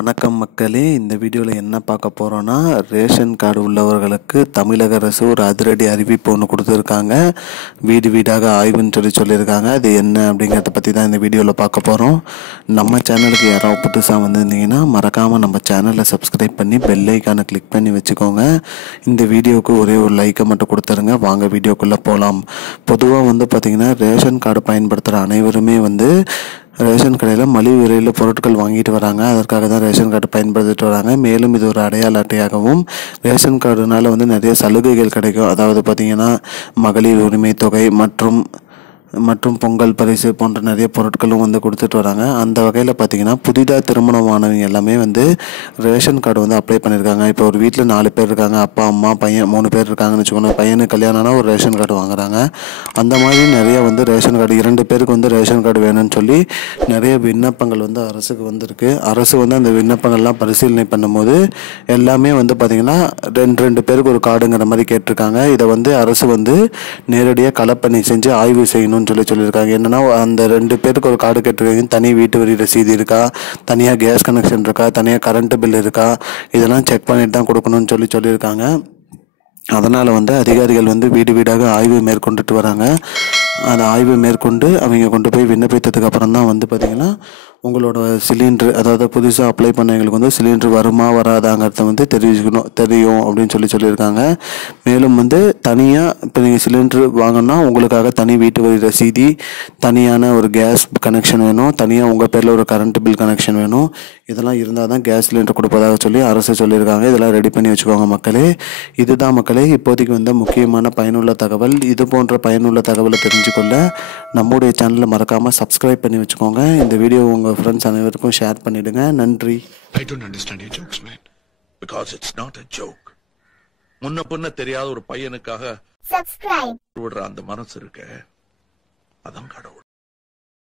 வணக்கம் மக்களே, இந்த வீடியோவில் என்ன பார்க்க போகிறோன்னா, ரேஷன் கார்டு உள்ளவர்களுக்கு தமிழக அரசு ஒரு அதிரடி அறிவிப்பு ஒன்று கொடுத்துருக்காங்க. வீடு வீடாக ஆய்வுன்னு சொல்லியிருக்காங்க. அது என்ன அப்படிங்கிறத பற்றி தான் இந்த வீடியோவில் பார்க்க போகிறோம். நம்ம சேனலுக்கு யாராவது புதுசாக வந்திருந்தீங்கன்னா மறக்காமல் நம்ம சேனலை சப்ஸ்கிரைப் பண்ணி பெல் ஐக்கானை கிளிக் பண்ணி வச்சுக்கோங்க. இந்த வீடியோவுக்கு ஒரே ஒரு லைக்கை மட்டும் கொடுத்துருங்க. வாங்க வீடியோக்குள்ளே போகலாம். பொதுவாக பார்த்திங்கன்னா ரேஷன் கார்டு பயன்படுத்துகிற அனைவருமே ரேஷன் கடையில் மலிவு விலையில் பொருட்கள் வாங்கிட்டு வராங்க. அதற்காக தான் ரேஷன் கார்டு பயன்படுத்திட்டு வராங்க. மேலும் இது ஒரு அடையாள அட்டையாகவும் ரேஷன் கார்டுனால நிறைய சலுகைகள் கிடைக்கும். அதாவது பார்த்திங்கன்னா மகளிர் உரிமை தொகை மற்றும் பொங்கல் பரிசு போன்ற நிறைய பொருட்களும் கொடுத்துட்டு வராங்க. அந்த வகையில் பார்த்திங்கன்னா புதிதாக திருமணமானவங்க எல்லாமே ரேஷன் கார்டு அப்ளை பண்ணியிருக்காங்க. இப்போ ஒரு வீட்டில் 4 பேர் இருக்காங்க, அப்பா அம்மா பையன் 3 பேர் இருக்காங்கன்னு வச்சுக்கோங்க. பையனுக்கு கல்யாணம்னா ஒரு ரேஷன் கார்டு வாங்குறாங்க. அந்த மாதிரி நிறைய ரேஷன் கார்டு 2 பேருக்கு ரேஷன் கார்டு வேணும்னு சொல்லி நிறைய விண்ணப்பங்கள் அரசுக்கு வந்திருக்கு. அரசு அந்த விண்ணப்பங்கள்லாம் பரிசீலனை பண்ணும்போது எல்லாமே பார்த்திங்கன்னா 2 பேருக்கு ஒரு கார்டுங்கிற மாதிரி கேட்டிருக்காங்க. இதை அரசு நேரடியாக களப்பணி செஞ்சு ஆய்வு செய்யணும் சொல்லியிருக்காங்க. என்னன்னா அந்த 2 பேருக்கு ஒரு கார்டு கேட்டிருக்காங்க. தனி வீட்டு வரி ரசீது இருக்கா, தனியாக கேஸ் கனெக்ஷன் இருக்கா, தனியாக கரண்ட் பில் இருக்கா, இதெல்லாம் செக் பண்ணிட்டு தான் கொடுக்கணும்னு சொல்லியிருக்காங்க. அதனால் அதிகாரிகள் வீடு வீடாக ஆய்வு மேற்கொண்டுட்டு வராங்க. அந்த ஆய்வு மேற்கொண்டு அவங்க கொண்டு போய் விண்ணப்பித்ததுக்கு அப்புறம் தான் பார்த்திங்கன்னா உங்களோட சிலிண்டர், அதாவது புதுசாக அப்ளை பண்ணவங்களுக்கு சிலிண்டர் வருமா வராதாங்கிறத தெரியும் அப்படின்னு சொல்லியிருக்காங்க. மேலும் தனியாக இப்போ நீங்கள் சிலிண்டர் வாங்கினா உங்களுக்காக தனி வீட்டு வரி ரசீதி, தனியான ஒரு கேஸ் கனெக்ஷன் வேணும், தனியாக உங்கள் பேரில் ஒரு கரண்ட் பில் கனெக்ஷன் வேணும். இதெல்லாம் இருந்தால் தான் கேஸ் சிலிண்டர் கொடுப்பதாக அரசு சொல்லியிருக்காங்க. இதெல்லாம் ரெடி பண்ணி வச்சுக்கோங்க மக்களே. இதுதான் மக்களே இப்போதைக்கு முக்கியமான பயனுள்ள தகவல். இது போன்ற பயனுள்ள தகவலை தெரிஞ்சுக்கொள்ள நம்முடைய சேனலை மறக்காமல் சப்ஸ்கிரைப் பண்ணி வச்சுக்கோங்க. இந்த வீடியோ உங்கள் ஃப்ரெண்ட்ஸ் அனைவருக்கும் ஷேர் பண்ணிடுங்க. நன்றி. I don't understand your jokes, man. Because it's not a joke. முன்ன பின்ன தெரியாத ஒரு பையனுக்காக சப்ஸ்கிரைப் விடுற அந்த மனசு இருக்க, அதான் கடவுள்.